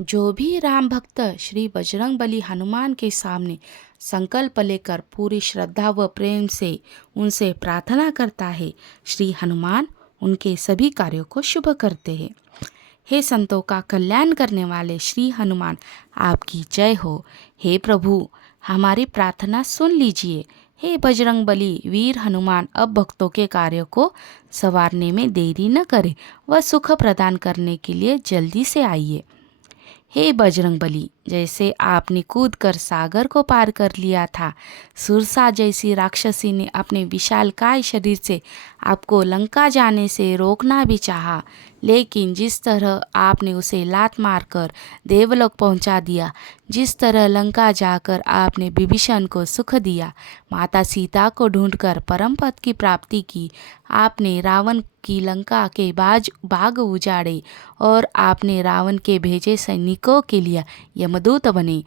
जो भी राम भक्त श्री बजरंग बली हनुमान के सामने संकल्प लेकर पूरी श्रद्धा व प्रेम से उनसे प्रार्थना करता है, श्री हनुमान उनके सभी कार्यों को शुभ करते हैं। हे संतों का कल्याण करने वाले श्री हनुमान, आपकी जय हो। हे प्रभु, हमारी प्रार्थना सुन लीजिए। हे बजरंग बली वीर हनुमान, अब भक्तों के कार्यों को संवारने में देरी न करें व सुख प्रदान करने के लिए जल्दी से आइए। हे बजरंगबली, जैसे आपने कूद कर सागर को पार कर लिया था, सुरसा जैसी राक्षसी ने अपने विशालकाय शरीर से आपको लंका जाने से रोकना भी चाहा, लेकिन जिस तरह आपने उसे लात मारकर देवलोक पहुंचा दिया, जिस तरह लंका जाकर आपने विभीषण को सुख दिया, माता सीता को ढूंढकर परम पद की प्राप्ति की, आपने रावण की लंका के बाग उजाड़े और आपने रावण के भेजे सैनिकों के लिए यमदूत बने,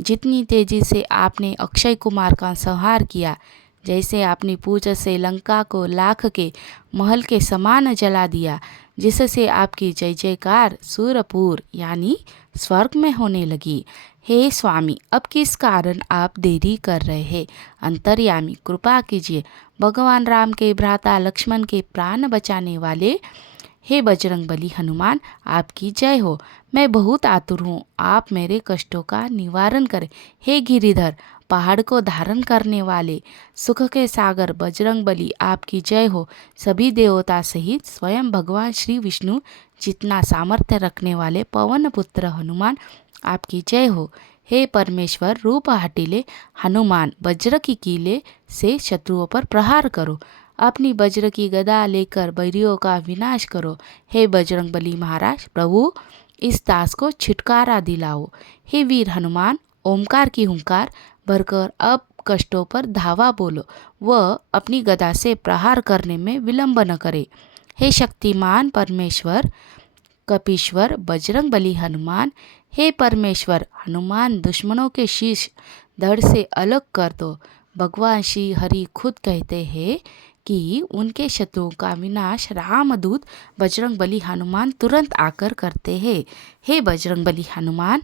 जितनी तेजी से आपने अक्षय कुमार का संहार किया, जैसे आपने पूछ से लंका को लाख के महल के समान जला दिया, जिससे आपकी जय जयकार सूरपुर यानी स्वर्ग में होने लगी। हे स्वामी, अब किस कारण आप देरी कर रहे हैं? अंतर्यामी, कृपा कीजिए। भगवान राम के भ्राता लक्ष्मण के प्राण बचाने वाले हे बजरंगबली हनुमान, आपकी जय हो। मैं बहुत आतुर हूँ, आप मेरे कष्टों का निवारण करें। हे गिरिधर, पहाड़ को धारण करने वाले सुख के सागर बजरंगबली, आपकी जय हो। सभी देवता सहित स्वयं भगवान श्री विष्णु जितना सामर्थ्य रखने वाले पवन पुत्र हनुमान, आपकी जय हो। हे परमेश्वर रूप हटीले हनुमान, वज्र की कीले से शत्रुओं पर प्रहार करो। अपनी वज्र की गदा लेकर बैरियों का विनाश करो। हे बजरंगबली महाराज प्रभु, इस दास को छुटकारा दिलाओ। हे वीर हनुमान, ओमकार की हुंकार भरकर अब कष्टों पर धावा बोलो, वह अपनी गदा से प्रहार करने में विलंब न करे। हे शक्तिमान परमेश्वर कपीश्वर बजरंगबली हनुमान, हे परमेश्वर हनुमान, दुश्मनों के शीश धड़ से अलग कर दो। भगवान श्री हरि खुद कहते हैं कि उनके शत्रुओं का विनाश रामदूत बजरंगबली हनुमान तुरंत आकर करते हैं। हे बजरंगबली हनुमान,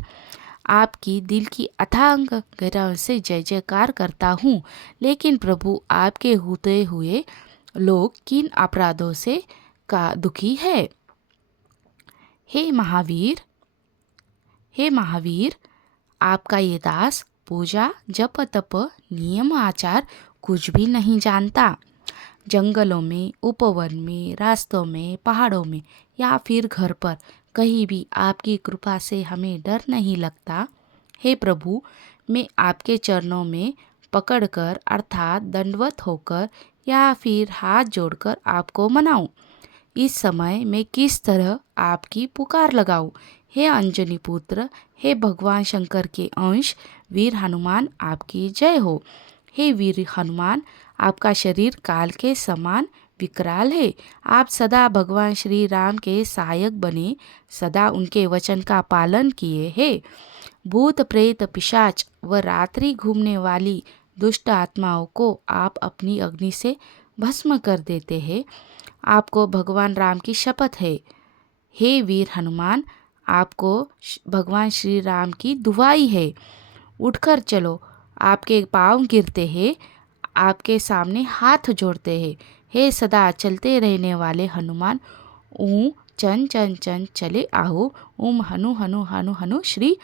आपकी दिल की अथांग गहराई से जय जयकार करता हूँ, लेकिन प्रभु आपके होते हुए लोग किन अपराधों से का दुखी है? हे महावीर, हे महावीर, आपका ये दास पूजा जप तप नियम आचार कुछ भी नहीं जानता। जंगलों में, उपवन में, रास्तों में, पहाड़ों में या फिर घर पर कहीं भी आपकी कृपा से हमें डर नहीं लगता। हे प्रभु, मैं आपके चरणों में पकड़कर अर्थात दंडवत होकर या फिर हाथ जोड़कर आपको मनाऊं। इस समय मैं किस तरह आपकी पुकार लगाऊं? हे अंजनी पुत्र, हे भगवान शंकर के अंश वीर हनुमान, आपकी जय हो। हे वीर हनुमान, आपका शरीर काल के समान विकराल है। आप सदा भगवान श्री राम के सहायक बने, सदा उनके वचन का पालन किए हैं। भूत प्रेत पिशाच व रात्रि घूमने वाली दुष्ट आत्माओं को आप अपनी अग्नि से भस्म कर देते हैं। आपको भगवान राम की शपथ है। हे वीर हनुमान, आपको भगवान श्री राम की दुहाई है, उठकर चलो। आपके पाँव गिरते हैं, आपके सामने हाथ जोड़ते हैं। हे सदा चलते रहने वाले हनुमान, ऊँ चन चन चन चले आओ। ओम हनु हनु हनु हनु श्री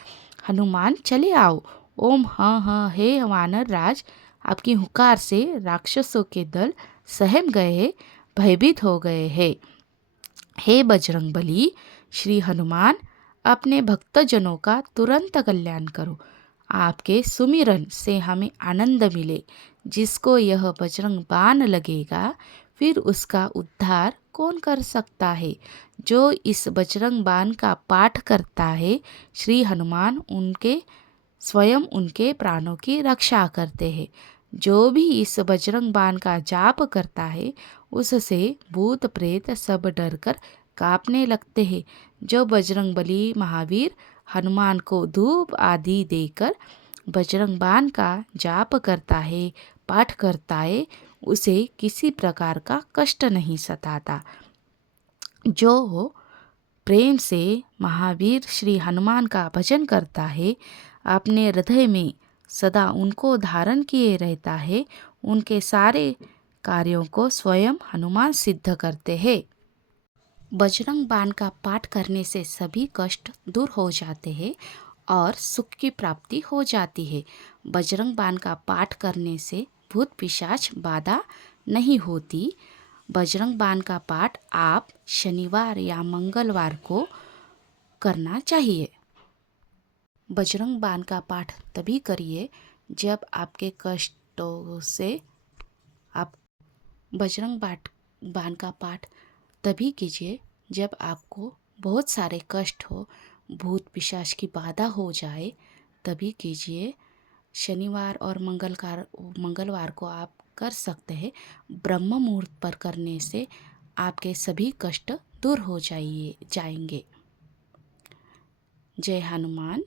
हनुमान चले आओ। ओम हाँ हाँ हे वानर राज, आपकी हुकार से राक्षसों के दल सहम गए, भयभीत हो गए हैं। हे बजरंगबली श्री हनुमान, अपने भक्तजनों का तुरंत कल्याण करो। आपके सुमिरन से हमें आनंद मिले। जिसको यह बजरंग बाण लगेगा, फिर उसका उद्धार कौन कर सकता है? जो इस बजरंग बाण का पाठ करता है, श्री हनुमान उनके स्वयं उनके प्राणों की रक्षा करते हैं। जो भी इस बजरंग बाण का जाप करता है, उससे भूत प्रेत सब डरकर कांपने लगते हैं। जो बजरंगबली महावीर हनुमान को धूप आदि देकर बजरंग बाण का जाप करता है, पाठ करता है, उसे किसी प्रकार का कष्ट नहीं सताता। जो प्रेम से महावीर श्री हनुमान का भजन करता है, अपने हृदय में सदा उनको धारण किए रहता है, उनके सारे कार्यों को स्वयं हनुमान सिद्ध करते हैं। बजरंग बाण का पाठ करने से सभी कष्ट दूर हो जाते हैं और सुख की प्राप्ति हो जाती है। बजरंग बाण का पाठ करने से भूत पिशाच बाधा नहीं होती। बजरंग बाण का पाठ आप शनिवार या मंगलवार को करना चाहिए। बजरंग बाण का पाठ तभी करिए जब आपके कष्टों से आप बजरंग बाण का पाठ तभी कीजिए जब आपको बहुत सारे कष्ट हो, भूत पिशाच की बाधा हो जाए, तभी कीजिए। शनिवार और मंगलवार को आप कर सकते हैं। ब्रह्म मुहूर्त पर करने से आपके सभी कष्ट दूर हो जाएंगे। जय हनुमान।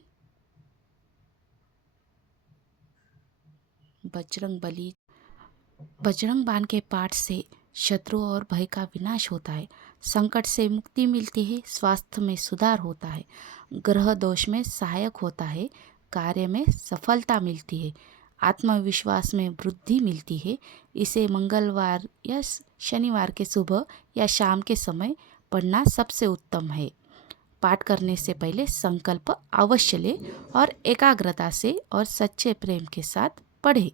बजरंग बाण के पाठ से शत्रु और भय का विनाश होता है, संकट से मुक्ति मिलती है, स्वास्थ्य में सुधार होता है, ग्रह दोष में सहायक होता है, कार्य में सफलता मिलती है, आत्मविश्वास में वृद्धि मिलती है। इसे मंगलवार या शनिवार के सुबह या शाम के समय पढ़ना सबसे उत्तम है। पाठ करने से पहले संकल्प अवश्य लें और एकाग्रता से और सच्चे प्रेम के साथ पढ़ें।